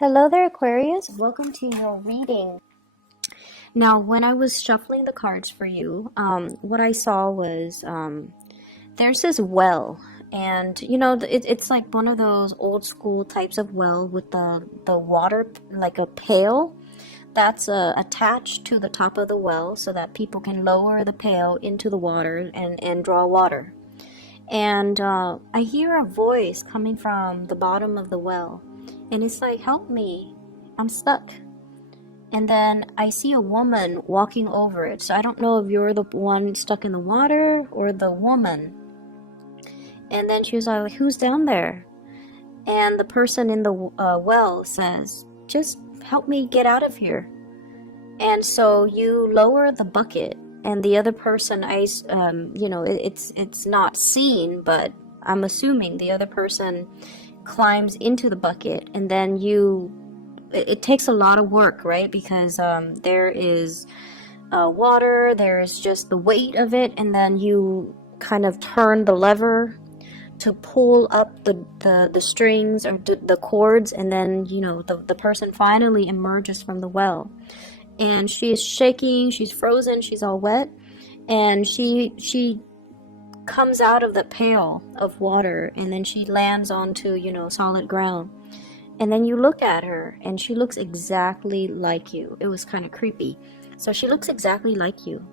Hello there, Aquarius. Welcome to your reading. Now, when I was shuffling the cards for you, what I saw was there's this well, and it's like one of those old school types of well with the water, like a pail that's attached to the top of the well so that people can lower the pail into the water and draw water. And I hear a voice coming from the bottom of the well, and it's like, help me, I'm stuck. And then I see a woman walking over it. So I don't know if you're the one stuck in the water or the woman. And then she was like, who's down there? And the person in the well says, just help me get out of here. And so you lower the bucket, and the other person, it's not seen, but I'm assuming the other person climbs into the bucket, and then it takes a lot of work, right? Because there is water, there is just the weight of it, and then you kind of turn the lever to pull up the strings or the cords, and then the person finally emerges from the well. And she is shaking, she's frozen, she's all wet, and she comes out of the pail of water, and then she lands onto solid ground. And then you look at her, and she looks exactly like you. It was kind of creepy. So she looks exactly like you,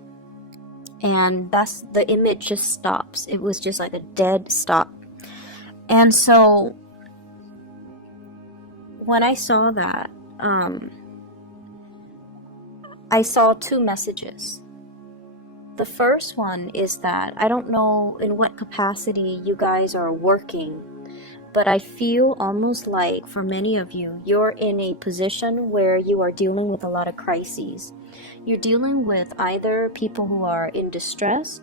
and that's the image just stops. It was just like a dead stop. And so when I saw that, I saw two messages. The first one is that I don't know in what capacity you guys are working, but I feel almost like for many of you, you're in a position where you are dealing with a lot of crises. You're dealing with either people who are in distress,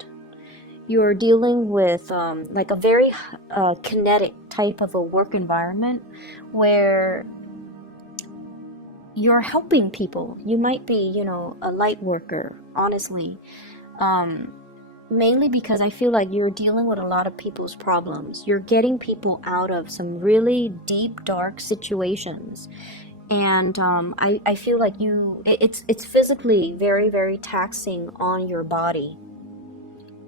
you're dealing with like a very kinetic type of a work environment where you're helping people. You might be, a light worker, honestly. Mainly because I feel like you're dealing with a lot of people's problems. You're getting people out of some really deep, dark situations. And I feel like it's physically very, very taxing on your body.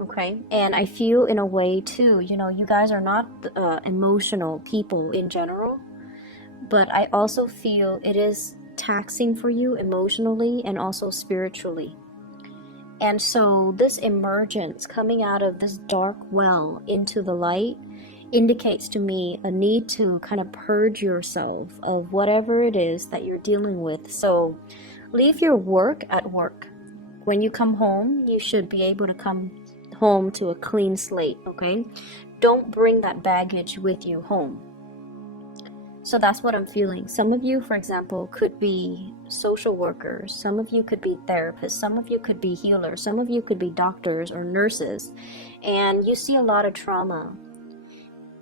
Okay? And I feel in a way too, you guys are not emotional people in general. But I also feel it is taxing for you emotionally and also spiritually. And so this emergence coming out of this dark well into the light indicates to me a need to kind of purge yourself of whatever it is that you're dealing with. So leave your work at work. When you come home, you should be able to come home to a clean slate, okay? Don't bring that baggage with you home. So that's what I'm feeling. Some of you, for example, could be social workers. Some of you could be therapists. Some of you could be healers. Some of you could be doctors or nurses. And you see a lot of trauma.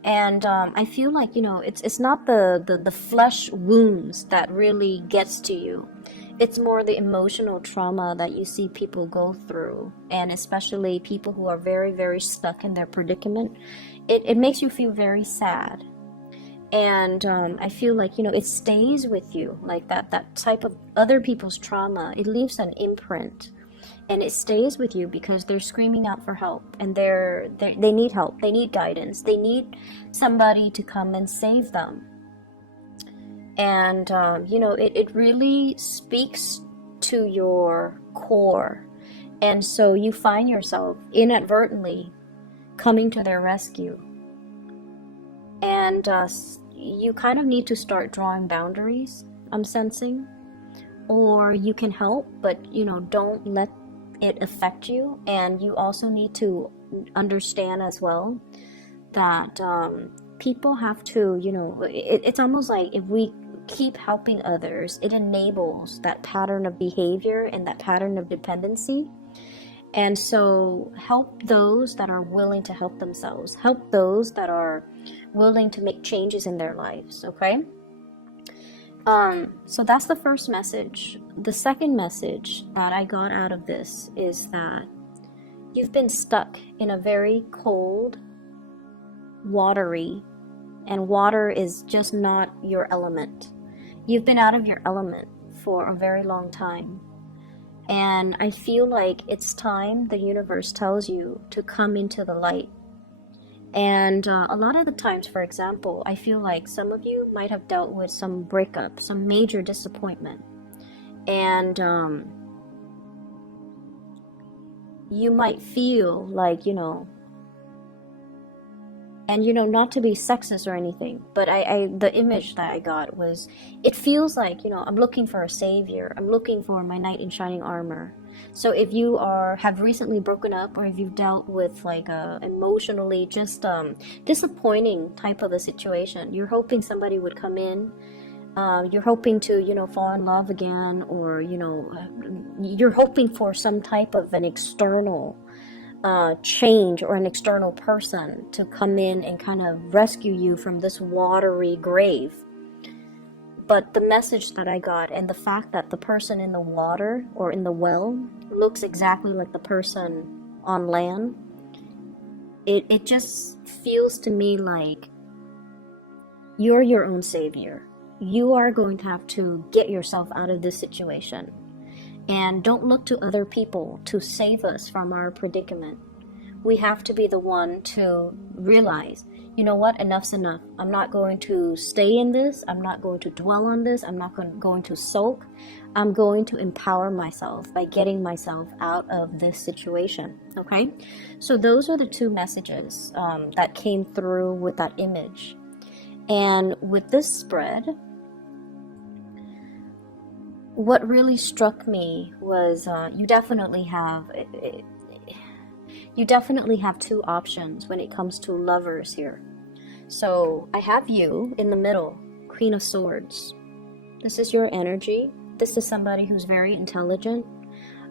And I feel like, it's not the flesh wounds that really gets to you. It's more the emotional trauma that you see people go through. And especially people who are very, very stuck in their predicament. It makes you feel very sad. And I feel like, it stays with you, like that type of other people's trauma. It leaves an imprint, and it stays with you because they're screaming out for help, and they need help, they need guidance, they need somebody to come and save them. And, it really speaks to your core. And so you find yourself inadvertently coming to their rescue. And you kind of need to start drawing boundaries, I'm sensing. Or you can help, but, don't let it affect you. And you also need to understand as well that people have to, it's almost like if we keep helping others, it enables that pattern of behavior and that pattern of dependency. And so help those that are willing to help themselves. Help those that are willing to make changes in their lives, okay? So that's the first message. The second message that I got out of this is that you've been stuck in a very cold, watery, and water is just not your element. You've been out of your element for a very long time. And I feel like it's time the universe tells you to come into the light. And a lot of the times, for example, I feel like some of you might have dealt with some breakup, some major disappointment. And you might feel like, and not to be sexist or anything, but the image that I got was, it feels like, I'm looking for a savior. I'm looking for my knight in shining armor. So if you have recently broken up, or if you've dealt with like a emotionally just disappointing type of a situation, you're hoping somebody would come in. You're hoping to, fall in love again, or, you're hoping for some type of an external change, or an external person to come in and kind of rescue you from this watery grave. But the message that I got, and the fact that the person in the water or in the well looks exactly like the person on land, it just feels to me like you're your own savior. You are going to have to get yourself out of this situation. And don't look to other people to save us from our predicament. We have to be the one to realize, you know what, enough's enough. I'm not going to stay in this. I'm not going to dwell on this. I'm not going to sulk. I'm going to empower myself by getting myself out of this situation. Okay? So those are the two messages that came through with that image. And with this spread, what really struck me was you definitely have two options when it comes to lovers here. So I have you in the middle, Queen of Swords. This is your energy. This is somebody who's very intelligent.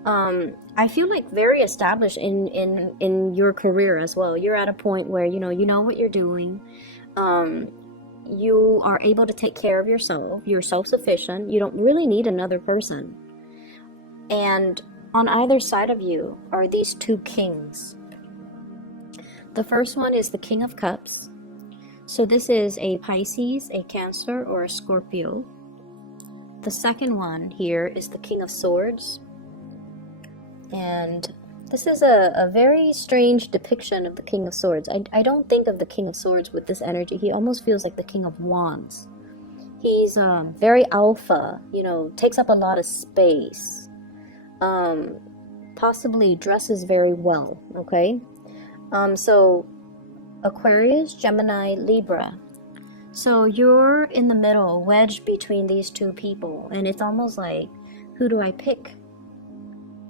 I feel like very established in your career as well. You're at a point where you know what you're doing. You are able to take care of yourself. You're self-sufficient. You don't really need another person. And on either side of you are these two kings. The first one is the King of Cups. So this is a Pisces, a Cancer, or a Scorpio. The second one here is the King of Swords. And this is a very strange depiction of the King of Swords. I don't think of the King of Swords with this energy. He almost feels like the King of Wands. He's very alpha, takes up a lot of space. Possibly dresses very well, okay? So Aquarius, Gemini, Libra. So you're in the middle, wedged between these two people, and it's almost like, who do I pick?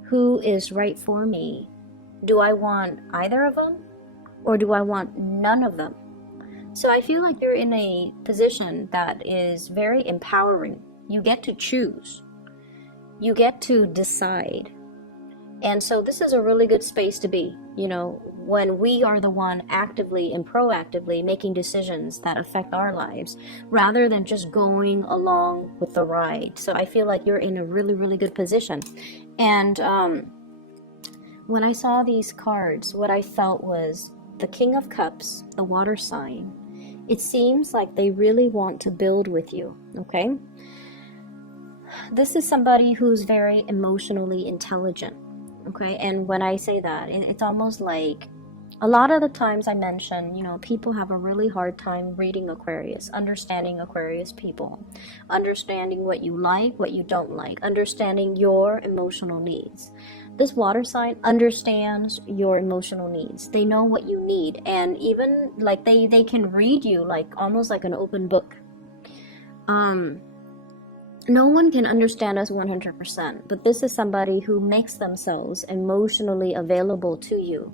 Who is right for me? Do I want either of them, or do I want none of them? So I feel like you're in a position that is very empowering. You get to choose. You get to decide. And so this is a really good space to be, when we are the one actively and proactively making decisions that affect our lives, rather than just going along with the ride. So I feel like you're in a really, really good position. And when I saw these cards, what I felt was the King of Cups, the water sign. It seems like they really want to build with you, okay? This is somebody who's very emotionally intelligent. Okay, and when I say that, it's almost like a lot of the times I mention, people have a really hard time reading Aquarius, understanding Aquarius people, understanding what you like, what you don't like, understanding your emotional needs. This water sign understands your emotional needs. They know what you need, and even like they can read you like almost like an open book. No one can understand us 100%, but this is somebody who makes themselves emotionally available to you.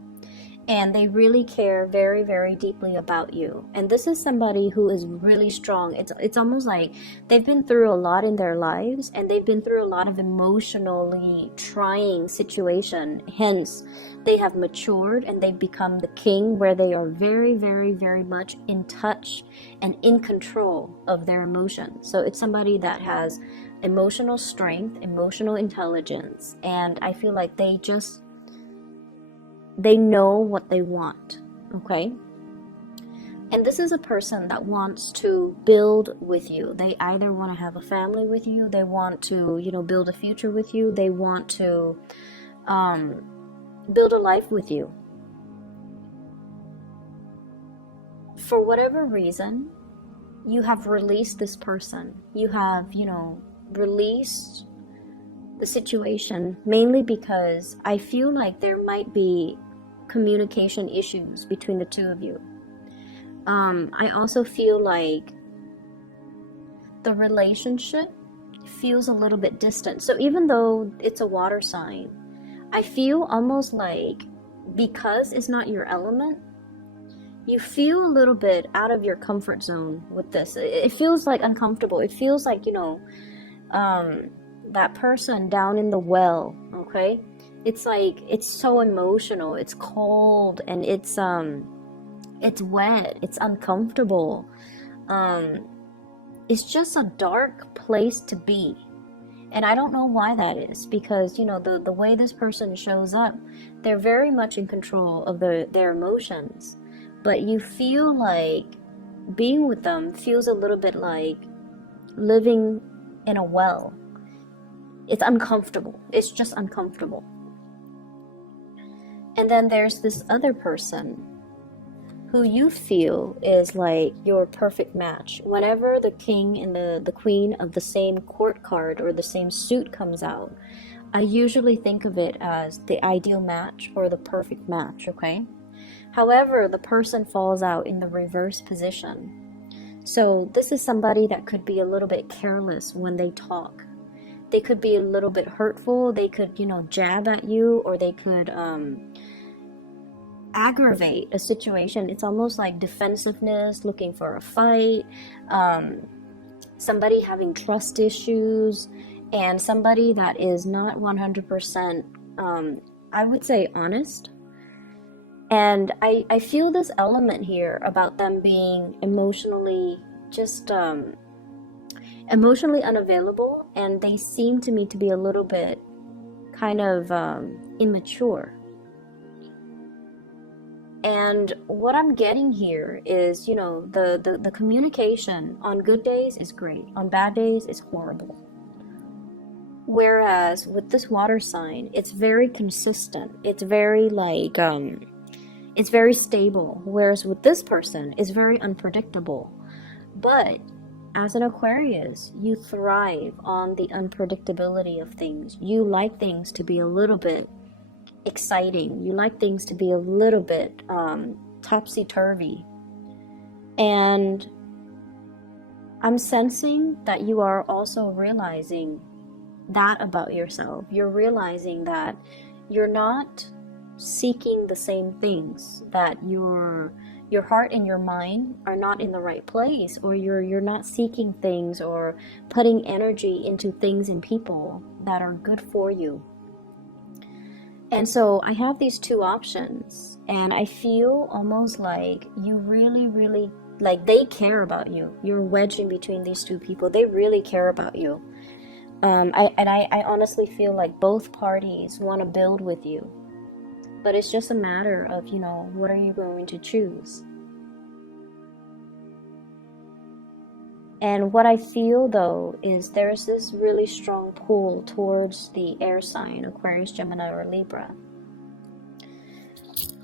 And they really care very, very deeply about you. And this is somebody who is really strong. It's almost like they've been through a lot in their lives, and they've been through a lot of emotionally trying situation. Hence, they have matured and they've become the king, where they are very, very, very much in touch and in control of their emotions. So it's somebody that has emotional strength, emotional intelligence, and I feel like they know what they want, okay? And this is a person that wants to build with you. They either want to have a family with you, they want to, you know, build a future with you, they want to build a life with you. For whatever reason, you have released this person. You have, you know, released the situation, mainly because I feel like there might be communication issues between the two of you. I also feel like the relationship feels a little bit distant. So even though it's a water sign, I feel almost like, because it's not your element, you feel a little bit out of your comfort zone with this. It feels like uncomfortable. It feels like, you know, that person down in the well, okay? It's like, it's so emotional, it's cold, and it's wet, it's uncomfortable. It's just a dark place to be. And I don't know why that is, because, you know, the way this person shows up, they're very much in control of their emotions. But you feel like being with them feels a little bit like living in a well. It's uncomfortable. It's just uncomfortable. And then there's this other person who you feel is like your perfect match. Whenever the king and the queen of the same court card or the same suit comes out, I usually think of it as the ideal match or the perfect match, okay? However, the person falls out in the reverse position. So this is somebody that could be a little bit careless when they talk. They could be a little bit hurtful. They could, you know, jab at you, or they could aggravate a situation. It's almost like defensiveness, looking for a fight, somebody having trust issues, and somebody that is not 100%, I would say, honest. And I feel this element here about them being emotionally just emotionally unavailable, and they seem to me to be a little bit kind of immature. And what I'm getting here is, you know, the communication on good days is great, on bad days is horrible. Whereas with this water sign, it's very consistent. It's very like it's very stable. Whereas with this person, it's very unpredictable. But as an Aquarius, you thrive on the unpredictability of things. You like things to be a little bit exciting. You like things to be a little bit topsy-turvy. And I'm sensing that you are also realizing that about yourself. You're realizing that you're not seeking the same things, that your heart and your mind are not in the right place, or you're not seeking things or putting energy into things and people that are good for you. And so I have these two options, and I feel almost like you really, like they care about you. You're wedged in between these two people. They really care about you. I honestly feel like both parties want to build with you. But it's just a matter of, you know, what are you going to choose? And what I feel, though, is there's this really strong pull towards the air sign, Aquarius, Gemini, or Libra.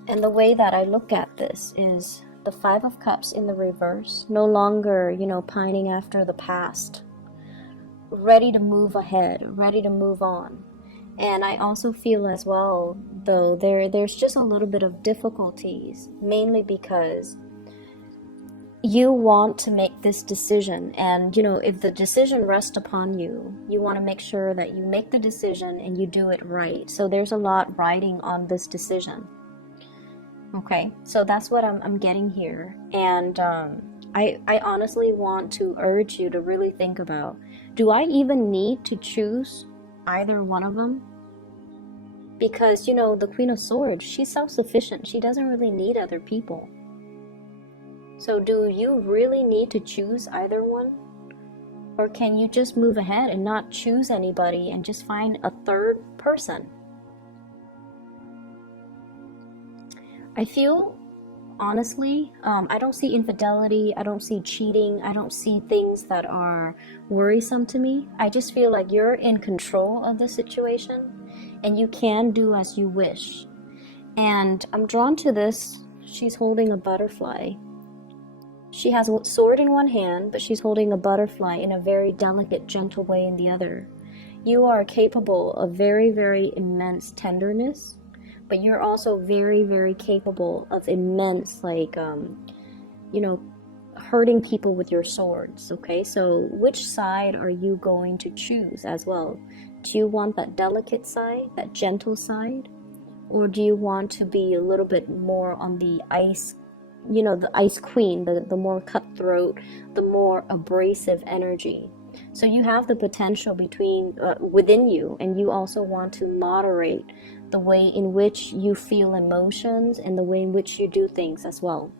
And the way that I look at this is the Five of Cups in the reverse, no longer, you know, pining after the past, ready to move ahead, ready to move on. And I also feel as well, though, there's just a little bit of difficulties, mainly because you want to make this decision. And, you know, if the decision rests upon you, you want to make sure that you make the decision and you do it right. So there's a lot riding on this decision. Okay, so that's what I'm getting here. And I honestly want to urge you to really think about, do I even need to choose either one of them? Because, you know, the Queen of Swords, she's self-sufficient. She doesn't really need other people. So do you really need to choose either one? Or can you just move ahead and not choose anybody and just find a third person? I feel honestly, I don't see infidelity, I don't see cheating, I don't see things that are worrisome to me. I just feel like you're in control of the situation and you can do as you wish. And I'm drawn to this. She's holding a butterfly. She has a sword in one hand, but she's holding a butterfly in a very delicate, gentle way in the other. You are capable of very, very immense tenderness, but you're also very, very capable of immense, like, hurting people with your swords, okay? So which side are you going to choose as well? Do you want that delicate side, that gentle side? Or do you want to be a little bit more on the ice, the ice queen, the more cutthroat, the more abrasive energy? So you have the potential within you, and you also want to moderate the way in which you feel emotions and the way in which you do things as well.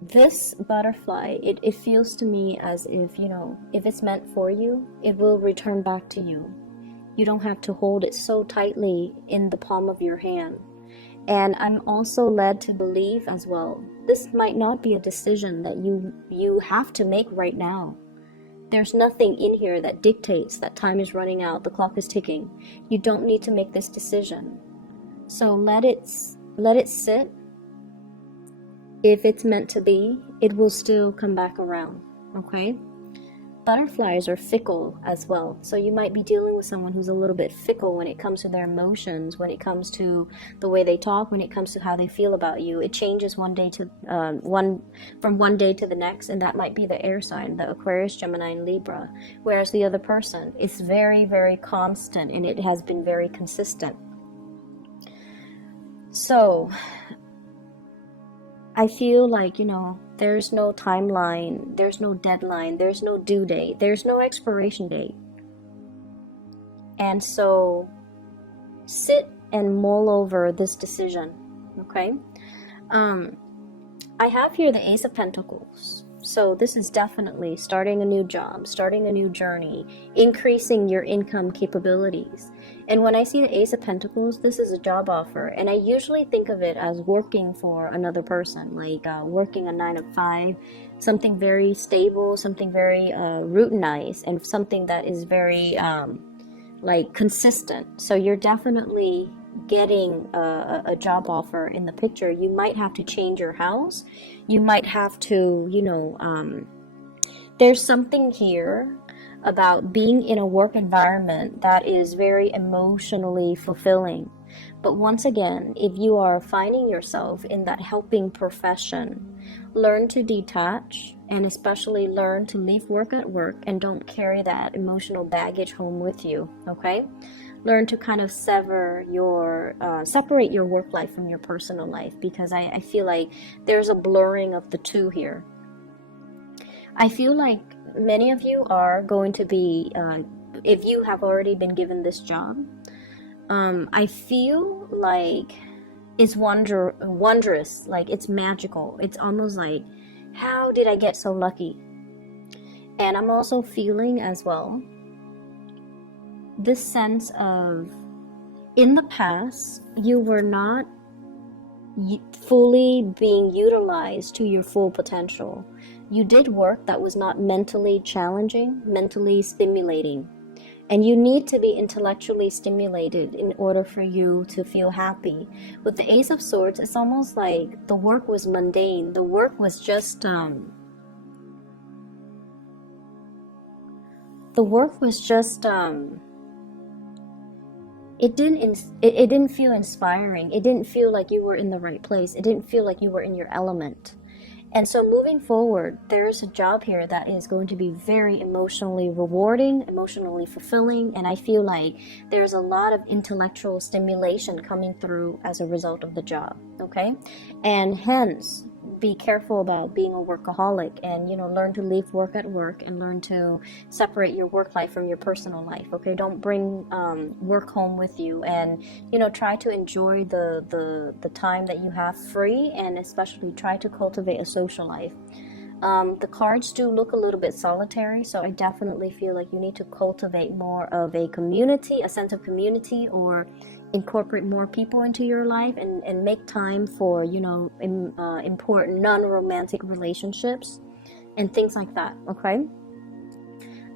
This butterfly, it feels to me as if, if it's meant for you, it will return back to you. You don't have to hold it so tightly in the palm of your hand. And I'm also led to believe as well, this might not be a decision that you have to make right now. There's nothing in here that dictates that time is running out, the clock is ticking. You don't need to make this decision. So let it sit. If it's meant to be, it will still come back around, okay? Butterflies are fickle as well. So you might be dealing with someone who's a little bit fickle when it comes to their emotions, when it comes to the way they talk, when it comes to how they feel about you. It changes from one day to the next, and that might be the air sign, the Aquarius, Gemini, and Libra. Whereas the other person is very, very constant, and it has been very consistent. So I feel like, there's no timeline, there's no deadline, there's no due date, there's no expiration date. And so sit and mull over this decision, okay? I have here the Ace of Pentacles. So this is definitely starting a new job, starting a new journey, increasing your income capabilities. And when I see the Ace of Pentacles, this is a job offer. And I usually think of it as working for another person, like working a 9 to 5, something very stable, something very routinized, and something that is very consistent. So you're definitely getting a job offer in the picture. You might have to change your house. You might have to, there's something here about being in a work environment that is very emotionally fulfilling. But once again, if you are finding yourself in that helping profession, learn to detach, and especially learn to leave work at work and don't carry that emotional baggage home with you, okay? Learn to kind of separate your work life from your personal life, because I feel like there's a blurring of the two here. I feel like many of you are going to be, if you have already been given this job, I feel like it's wondrous, like it's magical. It's almost like, how did I get so lucky? And I'm also feeling as well this sense of, in the past, you were not fully being utilized to your full potential. You did work that was not mentally challenging, mentally stimulating. And you need to be intellectually stimulated in order for you to feel happy. With the Ace of Swords, it's almost like the work was mundane. The work was just, it didn't feel inspiring. It didn't feel like you were in the right place. It didn't feel like you were in your element. And so moving forward, there's a job here that is going to be very emotionally rewarding, emotionally fulfilling, and I feel like there's a lot of intellectual stimulation coming through as a result of the job, okay? And hence, be careful about being a workaholic, and learn to leave work at work and learn to separate your work life from your personal life, okay? Don't bring work home with you, and try to enjoy the time that you have free, and especially try to cultivate a social life. The cards do look a little bit solitary, so I definitely feel like you need to cultivate more of a community, a sense of community, or incorporate more people into your life, and make time for, important non-romantic relationships and things like that, okay?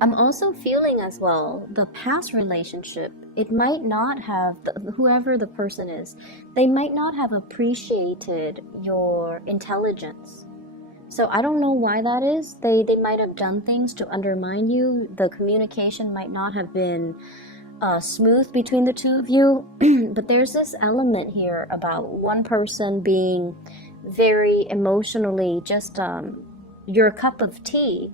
I'm also feeling as well, the past relationship, it might not have, whoever the person is, they might not have appreciated your intelligence. So I don't know why that is. They might have done things to undermine you. The communication might not have been smooth between the two of you. But there's this element here about one person being very emotionally just your cup of tea,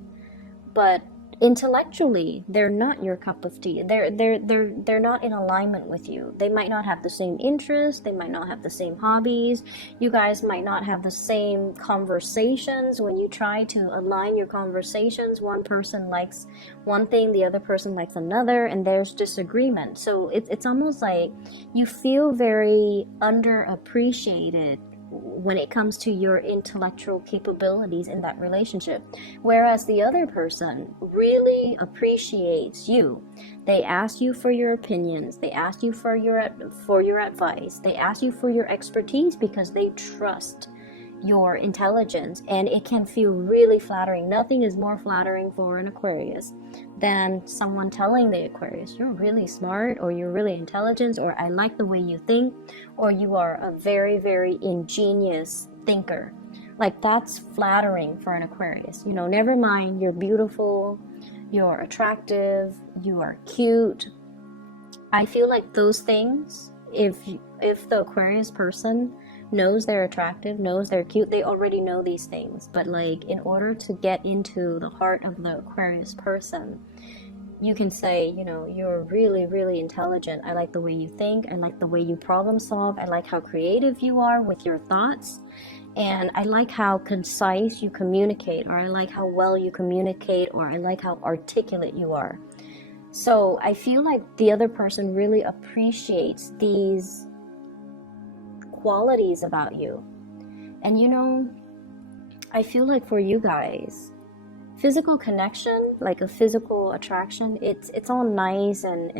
but intellectually they're not your cup of tea. They're not in alignment with you. They might not have the same interests, they might not have the same hobbies, you guys might not have the same conversations. When you try to align your conversations, one person likes one thing, the other person likes another, and there's disagreement. So it's almost like you feel very underappreciated when it comes to your intellectual capabilities in that relationship, whereas the other person really appreciates you. They ask you for your opinions, they ask you for your advice, they ask you for your expertise because they trust your intelligence, and it can feel really flattering. Nothing is more flattering for an Aquarius than someone telling the Aquarius, you're really smart, or you're really intelligent, or I like the way you think, or you are a very, very ingenious thinker. Like, that's flattering for an Aquarius. Never mind you're beautiful, you're attractive, you are cute. I feel like those things, if the Aquarius person knows they're attractive, knows they're cute, they already know these things. But like, in order to get into the heart of the Aquarius person, you can say, you're really, really intelligent. I like the way you think. I like the way you problem solve. I like how creative you are with your thoughts. And I like how concise you communicate, or I like how well you communicate, or I like how articulate you are. So I feel like the other person really appreciates these qualities about you. And I feel like for you guys, physical connection, like a physical attraction, it's all nice and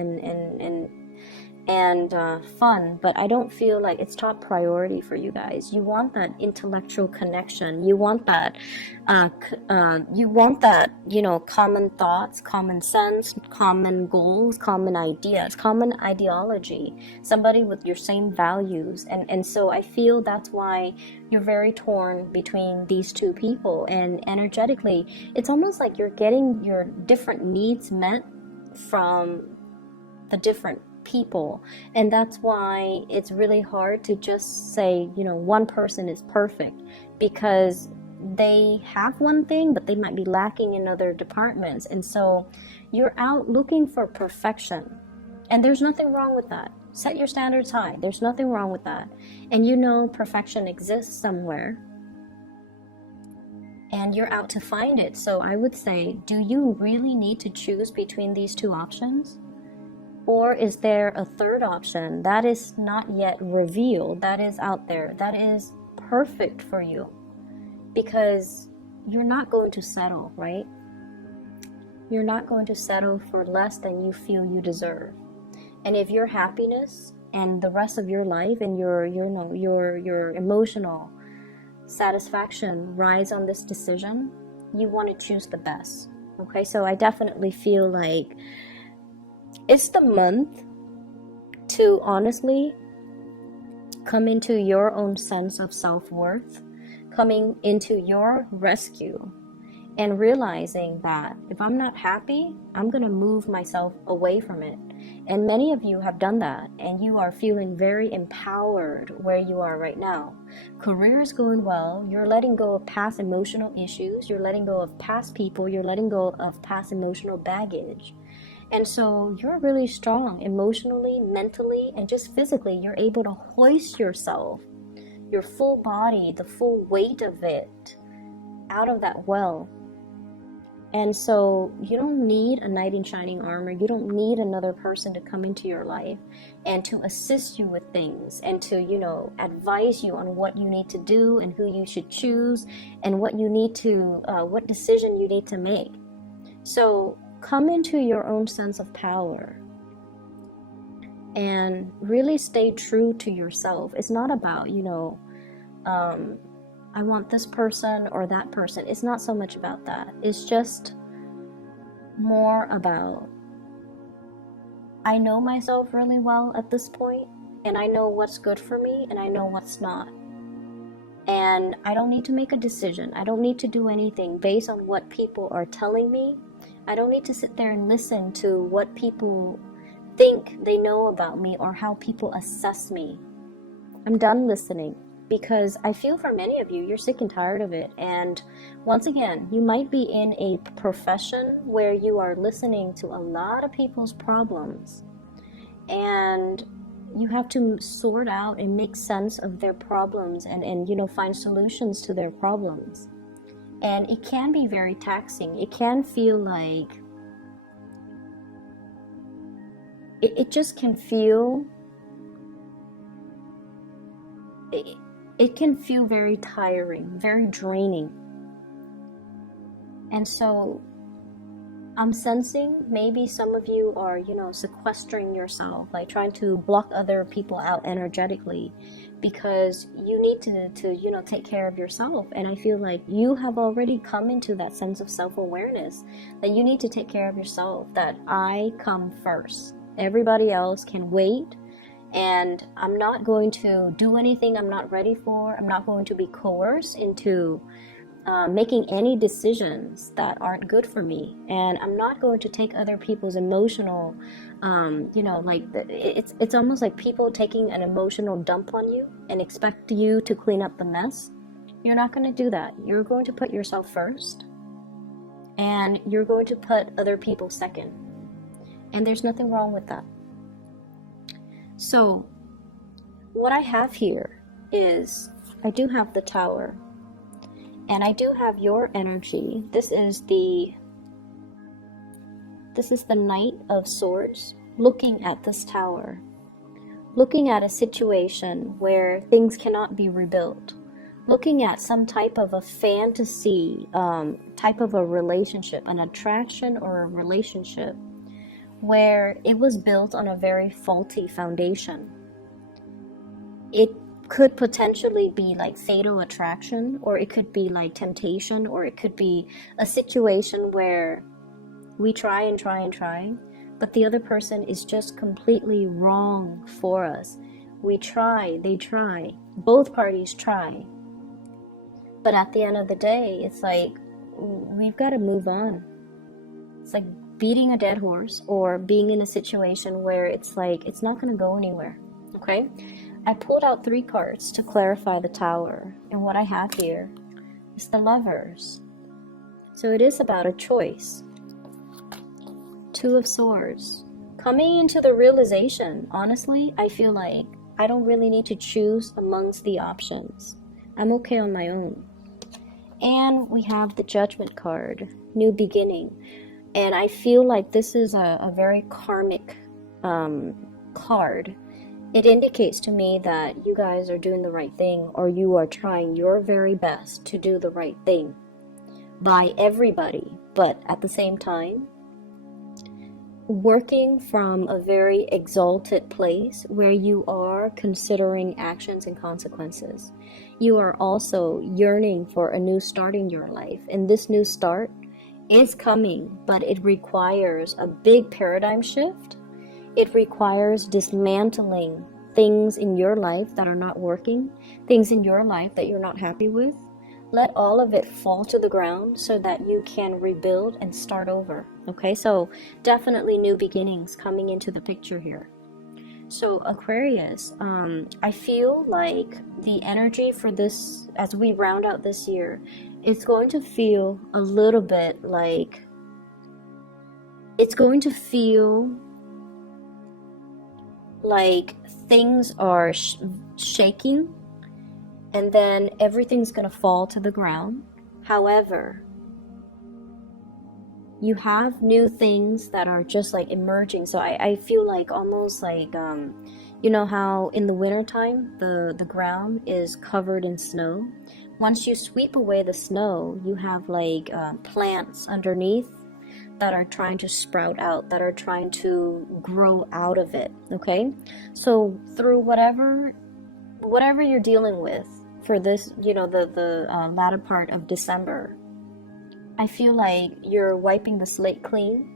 fun, but I don't feel like it's top priority for you guys. You want that intellectual connection. You want that, common thoughts, common sense, common goals, common ideas, common ideology, somebody with your same values. And so I feel that's why you're very torn between these two people. And energetically, it's almost like you're getting your different needs met from the different people, and that's why it's really hard to just say one person is perfect, because they have one thing but they might be lacking in other departments. And so you're out looking for perfection, and there's nothing wrong with that. Set your standards high. There's nothing wrong with that. And perfection exists somewhere, and you're out to find it. So I would say, do you really need to choose between these two options? Or is there a third option that is not yet revealed, that is out there, that is perfect for you? Because you're not going to settle, right? You're not going to settle for less than you feel you deserve. And if your happiness and the rest of your life and your emotional satisfaction rides on this decision, you want to choose the best. Okay, so I definitely feel like it's the month to honestly come into your own sense of self-worth, coming into your rescue, and realizing that if I'm not happy, I'm going to move myself away from it. And many of you have done that, and you are feeling very empowered where you are right now. Career is going well. You're letting go of past emotional issues. You're letting go of past people. You're letting go of past emotional baggage. And so you're really strong emotionally, mentally, and just physically. You're able to hoist yourself, your full body, the full weight of it, out of that well. And so you don't need a knight in shining armor. You don't need another person to come into your life and to assist you with things and to, advise you on what you need to do and who you should choose and what decision you need to make. So come into your own sense of power and really stay true to yourself. It's not about, I want this person or that person. It's not so much about that. It's just more about, I know myself really well at this point, and I know what's good for me, and I know what's not. And I don't need to make a decision. I don't need to do anything based on what people are telling me. I don't need to sit there and listen to what people think they know about me or how people assess me. I'm done listening. Because I feel for many of you, you're sick and tired of it. And once again, you might be in a profession where you are listening to a lot of people's problems. And you have to sort out and make sense of their problems and find solutions to their problems. And it can be very taxing. It can feel like, it just can feel... It can feel very tiring, very draining. And so I'm sensing maybe some of you are, sequestering yourself, like trying to block other people out energetically because you need to take care of yourself. And I feel like you have already come into that sense of self-awareness that you need to take care of yourself, that I come first. Everybody else can wait. And I'm not going to do anything I'm not ready for. I'm not going to be coerced into making any decisions that aren't good for me. And I'm not going to take other people's emotional, it's almost like people taking an emotional dump on you and expect you to clean up the mess. You're not going to do that. You're going to put yourself first. And you're going to put other people second. And there's nothing wrong with that. So, what I have here is, I do have the Tower, and I do have your energy. This is the Knight of Swords, looking at this Tower, looking at a situation where things cannot be rebuilt, looking at some type of a fantasy, type of a relationship, an attraction or a relationship, where it was built on a very faulty foundation. It could potentially be like fatal attraction, or it could be like temptation, or it could be a situation where we try and try and try, but the other person is just completely wrong for us. We try, they try, both parties try. But at the end of the day, it's like, we've got to move on. It's like beating a dead horse, or being in a situation where it's like it's not going to go anywhere. Okay, I pulled out 3 cards to clarify the Tower, and what I have here is the Lovers. So it is about a choice. 2 of Swords, coming into the realization, honestly, I feel like I don't really need to choose amongst the options. I'm okay on my own. And we have the Judgment card, new beginning. And I feel like this is a very karmic card. It indicates to me that you guys are doing the right thing, or you are trying your very best to do the right thing by everybody, but at the same time, working from a very exalted place where you are considering actions and consequences. You are also yearning for a new start in your life, and this new start is coming, but it requires a big paradigm shift. It requires dismantling things in your life that are not working, things in your life that you're not happy with. Let all of it fall to the ground so that you can rebuild and start over. Okay, so definitely new beginnings coming into the picture here. So Aquarius, I feel like the energy for this, as we round out this year, it's going to feel a little bit like, it's going to feel like things are shaking, and then everything's going to fall to the ground. However, you have new things that are just like emerging. So I feel like almost like you know how in the wintertime the ground is covered in snow. Once you sweep away the snow, you have like plants underneath that are trying to sprout out, that are trying to grow out of it. Okay, so through whatever you're dealing with for this, you know, the latter part of December, I feel like you're wiping the slate clean,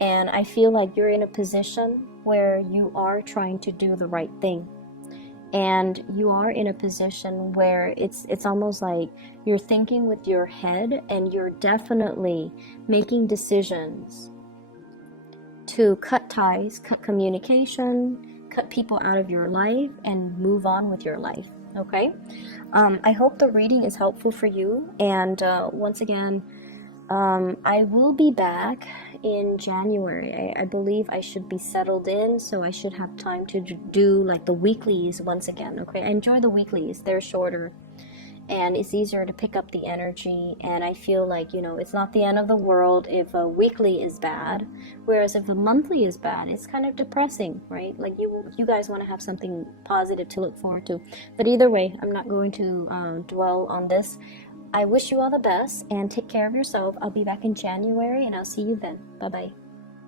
and I feel like you're in a position where you are trying to do the right thing. And you are in a position where it's almost like you're thinking with your head, and you're definitely making decisions to cut ties, cut communication, cut people out of your life, and move on with your life. Okay, I hope the reading is helpful for you. And once again, I will be back in January. I believe I should be settled in, so I should have time to do like the weeklies once again. Okay, I enjoy the weeklies. They're shorter, and it's easier to pick up the energy. And I feel like, you know, it's not the end of the world if a weekly is bad, whereas if a monthly is bad, it's kind of depressing, right? Like you guys want to have something positive to look forward to. But either way, I'm not going to dwell on this. I wish you all the best, and take care of yourself. I'll be back in January, and I'll see you then. Bye bye.